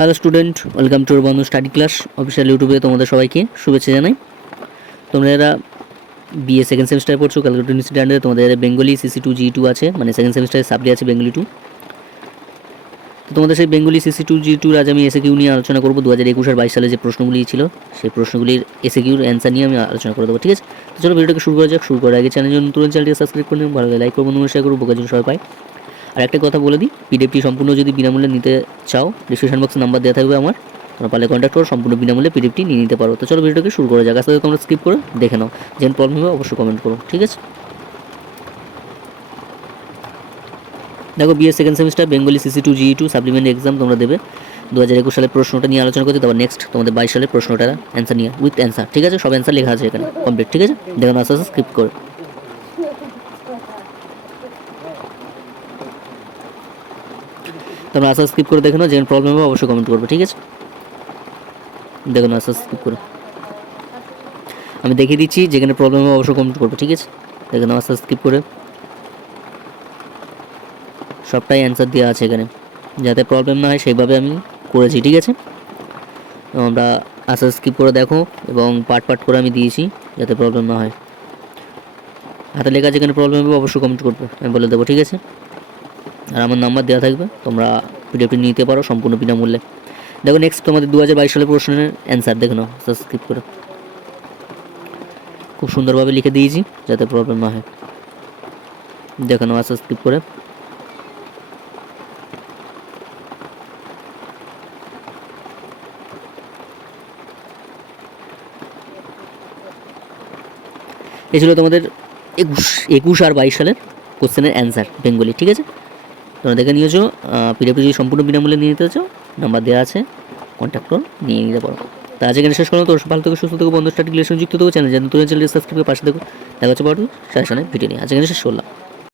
Hello student, welcome to বন্ধু study class official ইউটিউবে তোমাদের সবাইকে শুভেচ্ছা জানাই। তোমরা এরা বিএ সেকেন্ড সেমিস্টারে পড়ছো ক্যালকাটা ইউনিভার্সিটি আন্ডারে। তোমাদের বেঙ্গলি CC2 G2 আছে, মানে সেকেন্ড সেমিস্টারে সাবজেক্ট আছে বেঙ্গলি 2। তো তোমাদের সেই বেঙ্গলি CC2 G2 আজ আমি এসএকিউ নিয়ে আলোচনা করবো। 2021 আর 22 সালে যে প্রশ্নগুলি ছিল সেই প্রশ্নগুলির এসএকিউর অ্যান্সার নিয়ে আমি আলোচনা করে দেবো, ঠিক আছে? তো চলো ভিডিওটাকে শুরু করা যাক। শুরু করার আগে চ্যানেলটিকে সাবস্ক্রাইব করে নিন, ভালো লাগে লাইক করবো, শেয়ার করবো, বোকার জন্য সবাই পাই। আর একটা কথা বলে দিই, পিডিএফটি সম্পূর্ণ যদি বিনামূল্যে নিতে চাও ডিসক্রিপশন বক্সে নাম্বার দেওয়া থাকবে আমার, তোমরা পারলে কন্ট্যাক্ট করো, সম্পূর্ণ বিনামূল্যে পিডিএফটি নিয়ে নিতে পারো। তো চলো ভিডিওটাকে শুরু করা যাক। আসলে তোমরা স্কিপ করে দেখে নাও, যেন প্রবলেম হবে অবশ্যই কমেন্ট করো, ঠিক আছে? দেখো, BA second semester Bengali CC2 G2 supplementary exam তোমরা দেবে। 2021 সালের প্রশ্নটা নিয়ে আলোচনা করতে, তারপর নেক্সট তোমাদের 22 সালের প্রশ্নটার অ্যান্সার নিয়ে উইথ অ্যান্সার, ঠিক আছে? সব অ্যান্সার লেখা আছে এখানে কমপ্লিট, ঠিক আছে? দেখো না, আস্তে আস্তে স্কিপ করে তোমরা আস্তে স্কিপ করে দেখে নাও, যেন প্রবলেম হবে অবশ্যই কমেন্ট করবে, ঠিক আছে? দেখো না, আস্তে স্কিপ করে আমি দেখিয়ে দিচ্ছি, যেখানে প্রবলেম হবে অবশ্যই কমেন্ট করবে, ঠিক আছে? দেখে নাও, আস্তে স্কিপ করে সবটাই অ্যান্সার দেওয়া আছে এখানে, যাতে প্রবলেম না হয় সেইভাবে আমি করেছি, ঠিক আছে? আমরা আস্তে স্কিপ করে দেখো, এবং পার্ট পার্ট করে আমি দিয়েছি যাতে প্রবলেম না হয়। হাতে লেখা যেখানে প্রবলেম হবে অবশ্যই কমেন্ট করবে, আমি বলে দেবো, ঠিক আছে? আর আমার নাম্বার দেওয়া থাকবে, তোমরা পিডিএফটি নিতে পারো সম্পূর্ণ বিনামূল্যে। দেখো নেক্সট তোমাদের 2022 সালের প্রশ্নের অ্যান্সার দেখো নাও, আস্তে স্কিপ করে খুব সুন্দরভাবে লিখে দিয়েছি যাতে প্রবলেম না হয়। দেখো নাও, আস্তে স্কিপ করে এই ছিল তোমাদের 21 আর 22 সালের কোশ্চেনের অ্যান্সার বেঙ্গলি, ঠিক আছে? তোমরা দেখে নিয়েছো। পিডিএফটি যদি সম্পূর্ণ বিনামূল্যে নিয়ে নিতে চাও, নাম্বার দেওয়া আছে, কন্ট্যাক্ট করো, নিয়ে নিতে পারো। তা আজ এখানে শেষ করো। তো ভালো থেকে সুস্থ থেকে বন্ধু স্টাডি রিলেশন যুক্ত থাকো, চ্যানেল যেন তুমি চ্যানেলটি সাবস্ক্রাইব করে পাশে দেখো। দেখা হচ্ছে পরবর্তী সাজেশনের ভিডিও নিয়ে। আজ এখানে শেষ করলাম।